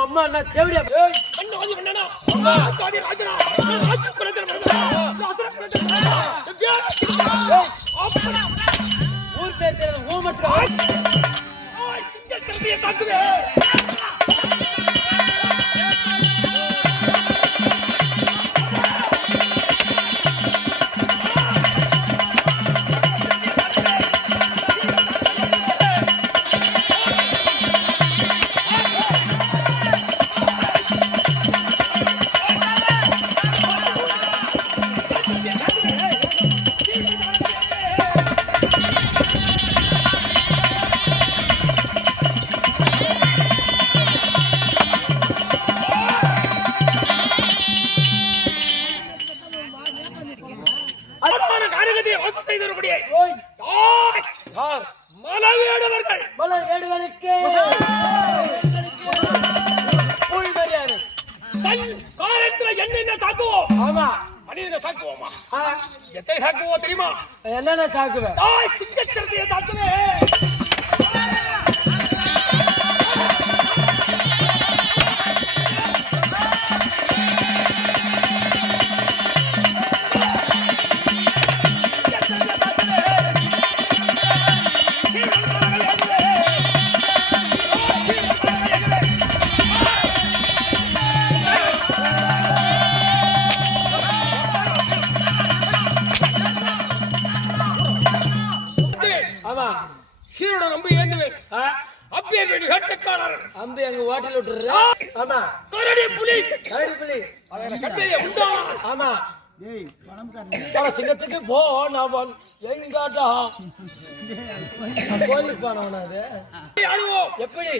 அம்மா என்ன தேவடியா ஊர் பேர் தெரியாது ஓமத்துக்கு என்னென்ன சாக்குவேன் சீரோட ரொம்ப ஏந்துவேன் அப்பேர் வேண்டி வேட்டைக்காரர் அம்பி எங்க ஹோட்டல் விட்டுரு ஆமா கரடி புலி அதன கட்டைய உண்டா ஆமா டேய் பணம் சிங்கத்துக்கு போ நான் எங்காட்டா கோலி பானவனா அது ஆடுவோம் எப்படி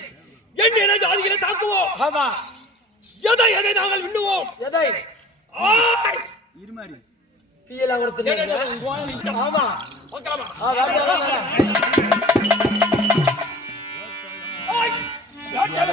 என்ன ஜாதிகளை தாக்குவோம் ஆமா எதை நாங்கள் விண்ணுவோம் எதை ஆய் இருமாரி பியலா கொடுத்து ஆமா ஓகேமா ஆய் யார்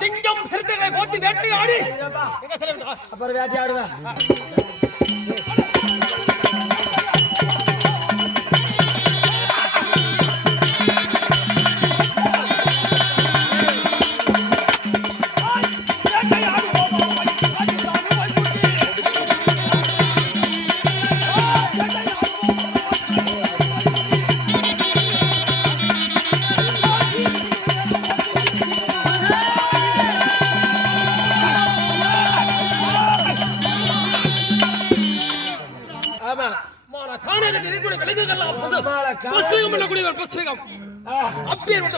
சிங்கம் சிறுத்தைகளை போட்டு வேட்டையாடி அப்புறம் வேட்டையாடுவேன்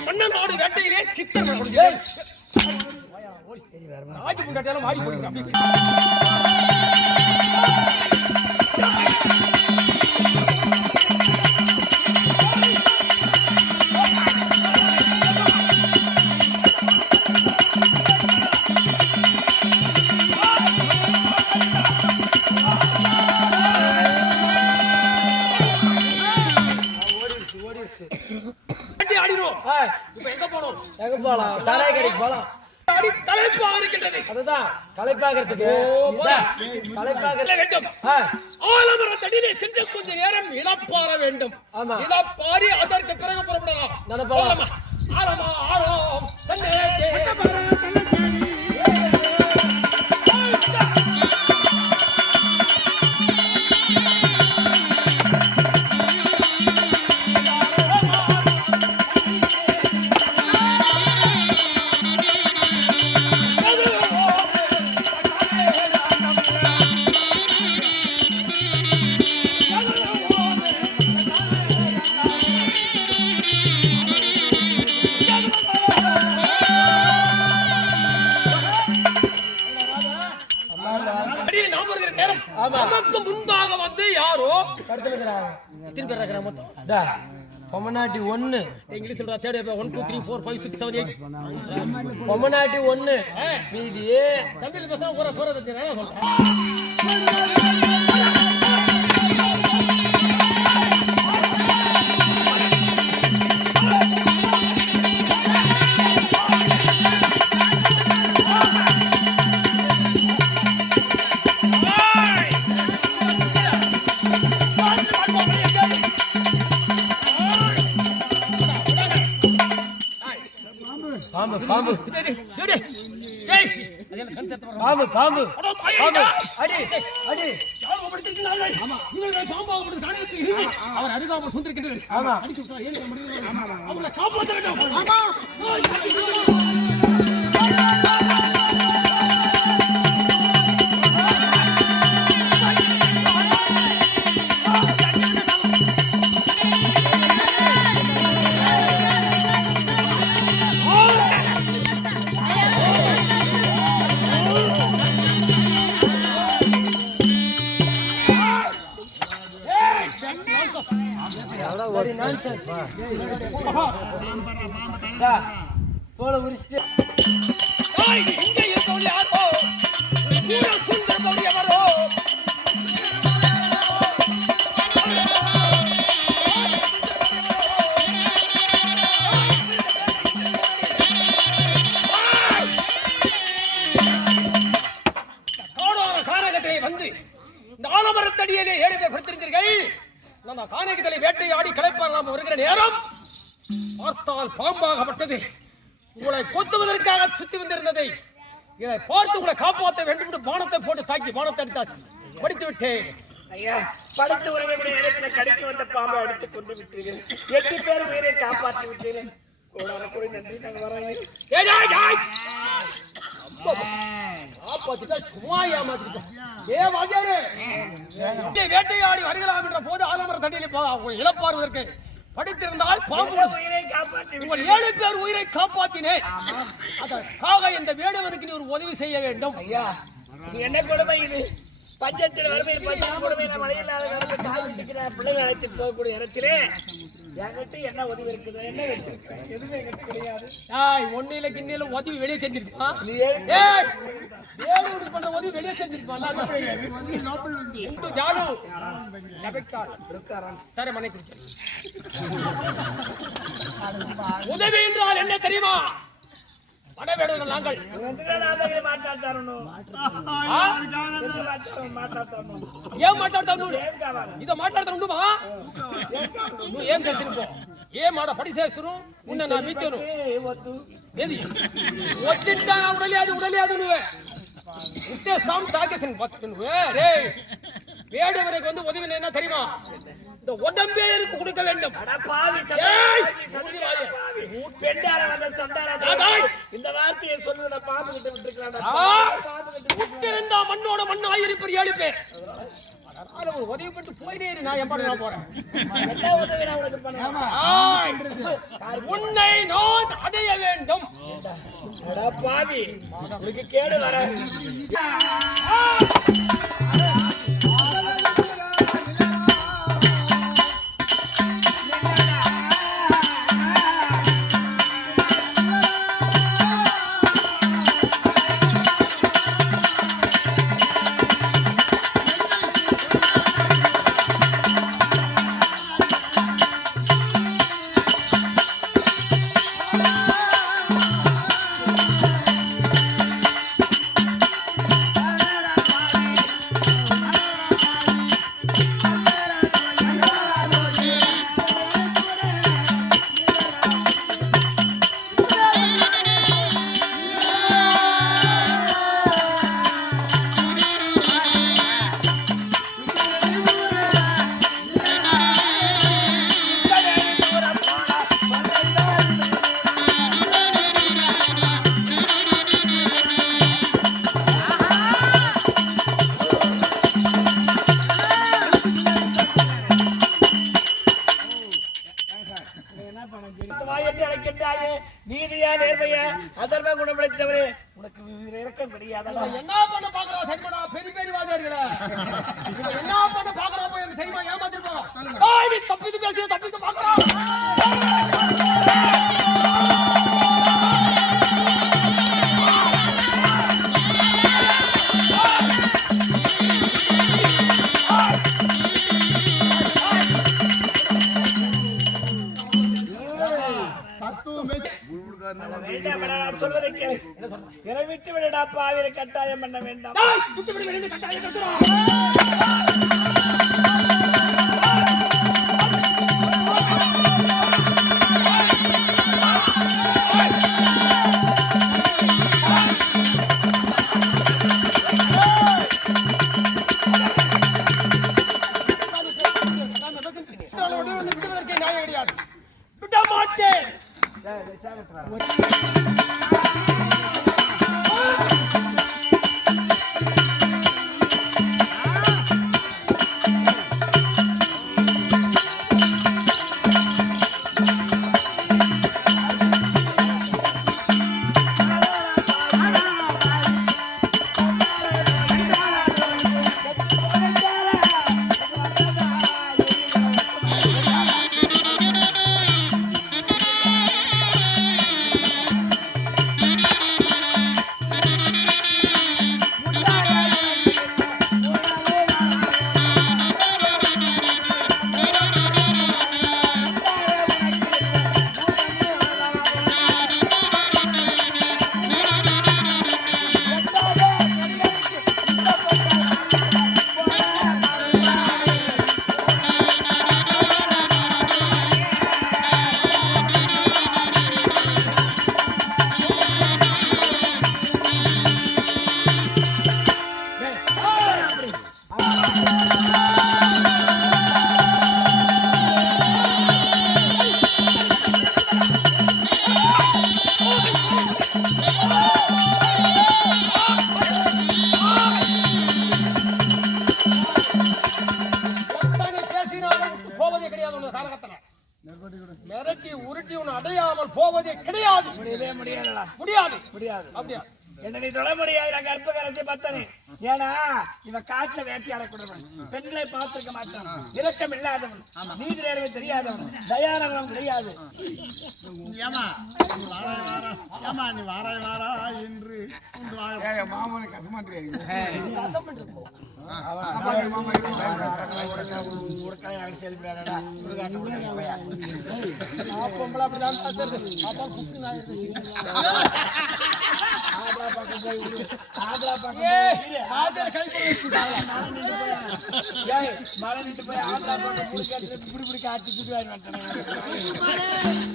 மன்னன் நாடு வேட்டையிலே சித்தர் ஆஜி புண்டாட்டியாலும் ஆடி போடுங்க போலாம் சாராய கடைக்கு போலாம் அடி தலைப்பாக இருக்கின்றது. அதுதான் களைப்பாகிறதுக்கு களைப்பாக வேண்டும். ஆலமரத்தடியிலே சென்று கொஞ்ச நேரம் இளப்பாற வேண்டும். ஆமா. இளப்பாரி அதற்கு பிறகு புறப்படலாம். நடப்பலாம். ஆலமா ஆரோம் தன்னே நமக்கு முன்பாக வந்து யாரோ பொம்மநாட்டி 1 இங்கிலீஷ் சொல்றா தேர்ட் 1 2 3 4 5 6 7 8 பொம்மநாட்டி 1 மீதி தமிழ் பேச ஒரு சொல்றத நான் சொல்றேன். பாம்பு பாம்பு ஏய் பாம்பு பாம்பு பாம்பு அடி அடி அவர் அருகாமல் சுந்திருக்கின்றது. ஆமா அவங்களை காப்பாற்ற வேண்டும். தோலை உரிச்சிட்டு இங்கே இருக்கவள் யாரோ சுந்தரபவள் எவரோ கானகத்திலே வந்து இந்த ஆலமரத்தடியிலே 7 பேர் படுத்திருந்தீர்கள். நம்ம கானகத்திலே வேட்டையாடி களைப்பாக வருகிற நேரம் பார்த்தால் பாம்பாகப்பட்டது. உங்களை கொத்துவதற்காக சுத்தி வந்திருந்ததை இதை பார்த்து உங்களை காப்பாற்ற வேண்டும் என்று பானத்தை போட்டு தாக்கி பானத்தை அடித்தார். படித்து விட்டேன் ஐயா. படுத்து உறவுடைய இடத்துல கடிக்கு வந்த பாம்பை அடித்து கொண்டு விட்டீர்கள். 8 பேர் உயிரை காப்பாற்றி விட்டீர்கள். கூட நன்றி. நாங்க வராங்க. வேட்டையாடி வருகலாம் என்ற போது ஆலமர தடியிலே இழப்பாறுவதற்கு படித்திருந்தால் பாம்பு உங்கள் 7 பேர் உயிரை காப்பாற்றினேன். அதற்காக இந்த வேடுவனுக்கு நீ ஒரு உதவி செய்ய வேண்டும். ஐயா, என்ன கொடுமை இது? பஞ்சத்தில் வறுமையில் பஞ்சம் கொடுமை. மழையில்லாத பிள்ளைகள் அழைத்து போகக்கூடிய இடத்திலே என்கிட்ட என்ன உதவி இருக்குது? என்ன வச்சிருக்கேன்? எதுவுமே என்கிட்ட கிடையாது. ஒன்னில கிண்ணில உதவி வெளியே செஞ்சிருப்பான். பண்ற உதவி வெளியே செஞ்சிருப்பான். சரி மனை உதவி என்றால் என்ன தெரியுமா? வடவேடுகள் நாங்கள் ஏன் மாட்டாடுமா? ஏன் தெரிஞ்சிருப்போம்? ஏன் மாட படி சேசணும் உன்னை நான் மீத்தணும். ஒத்திட்டா உடலியாது உடலியாது வேடுவரைக்கு வந்து உதவி என்ன தெரியுமா? இந்த உடம்பே எனக்கு கொடுக்க வேண்டும். இந்த வார்த்தையை சொல்லுவத பாம்பு கிட்ட விட்டுருந்தா மண்ணோட மண்ணு ஆயிருப்பர் 7 பேர். உதவி பண்ணிட்டு போயினே நான் என் போறேன். உன்னை நான் அடைய வேண்டும். பாவி உனக்கு கேடு வர இவன் என்ன பண்ண பாக்குறா போய் எனக்கு தெரியுமா ஏமாத்திட்டு போறான் நீ தப்பித்து பேசிய தப்பித்து பாக்குறான் வேண்டாம், நான் சொல்வதை கேளு. என்னை விட்டு விடடா பாவிரை கட்டாயம் பண்ண வேண்டாம். விட்டு விடு கட்டாயம் கட்டுறான் விடுவதற்கே நியாயம் கிடையாது விட மாட்டேன் மிரட்டி உருட்டி உன்னை அடையாமல் போவதே கிடையாது முடியாது அப்படியா என்ன நீ தொட முடியாது. நான் கற்ப கரைச்சி பத்தனே. ஏன்னா இவன் காட்டுல வேட்டையாடக்கூடவன், பெண்களை பார்த்திருக்க மாட்டான், இரக்கம் இல்லாதவன், நீதி நேர்மை தெரியாதவன், தயானவன் கிடையாது. நீ வாரா என்று மாமனை கசமாட்டு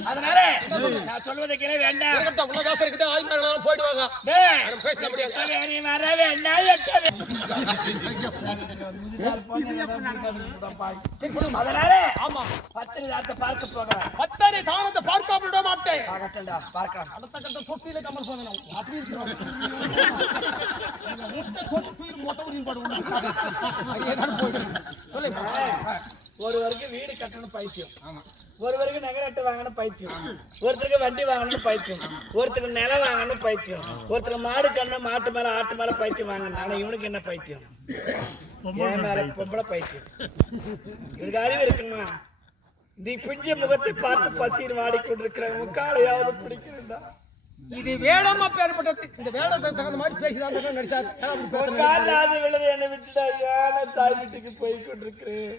அதனால நான் சொல்வதை கேள வேண்டாம். போயிடுவாங்க அதனால ஆமா பத்திரி தானத்தை பார்க்க போகிறேன். பத்தனை தானத்தை பார்க்க விட மாட்டேன். பார்க்கலாம் அடுத்த கட்ட தொட்டியில கமல் போகணும் அப்படி இருக்கிறோம். ஒருவருக்கு வீடு கட்டணும் பைத்தியம், ஒருவருக்கு நகரட்டு வாங்கணும் பைத்தியம், ஒருத்தருக்கு வண்டி வாங்கணும் பைத்தியம், ஒருத்தருக்கு நிலம் வாங்கணும் பைத்தியம், ஒருத்தருக்கு மாடு கண்ணு மாட்டு மேல ஆட்டு மேல பைத்தியம் வாங்கணும். ஆனா இவனுக்கு என்ன பைத்தியம்? பொம்பளை பைத்தியம். இவனுக்கு அறிவு இருக்குமா? நீ பிஞ்ச முகத்தை பார்த்து பசியில் வாடிக்கொண்டிருக்கிறவங்க முக்காலையாவது பிடிக்கிறா. இது வேடமா பேர்பட்டது. இந்த வேடத்தை தகுந்த மாதிரி பேசிதான் நடிச்சாரு. என்னை விட்டுட்டா ஏன தாய் வீட்டுக்கு போய் கொண்டிருக்கிறேன்.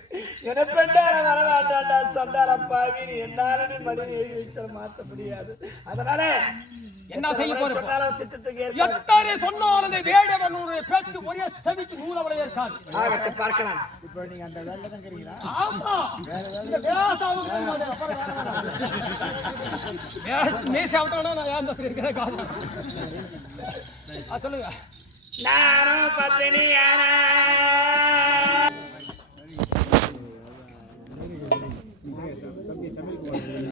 என பெண்டார வரவாட்டாண்டா சண்டார பாவி, என்னால நீ மணி எழுதி வைக்க மாற்ற முடியாது. அதனால என்ன செய்ய போற சித்தத்துக்கு எத்தனை சொன்னாலும் அந்த வேடவனுடைய பேச்சு ஒரே செவிக்கு நூலவளையே இருக்காது. ஆகட்டு பார்க்கலாம். இப்ப நீங்க அந்த வேலை தான் கறீங்களா? ஆமா இந்த வேசாவும் மேசாவட்டானா நான் ஏன் இருக்கிறேன் காது சொல்லுங்க. நானும் பத்தினி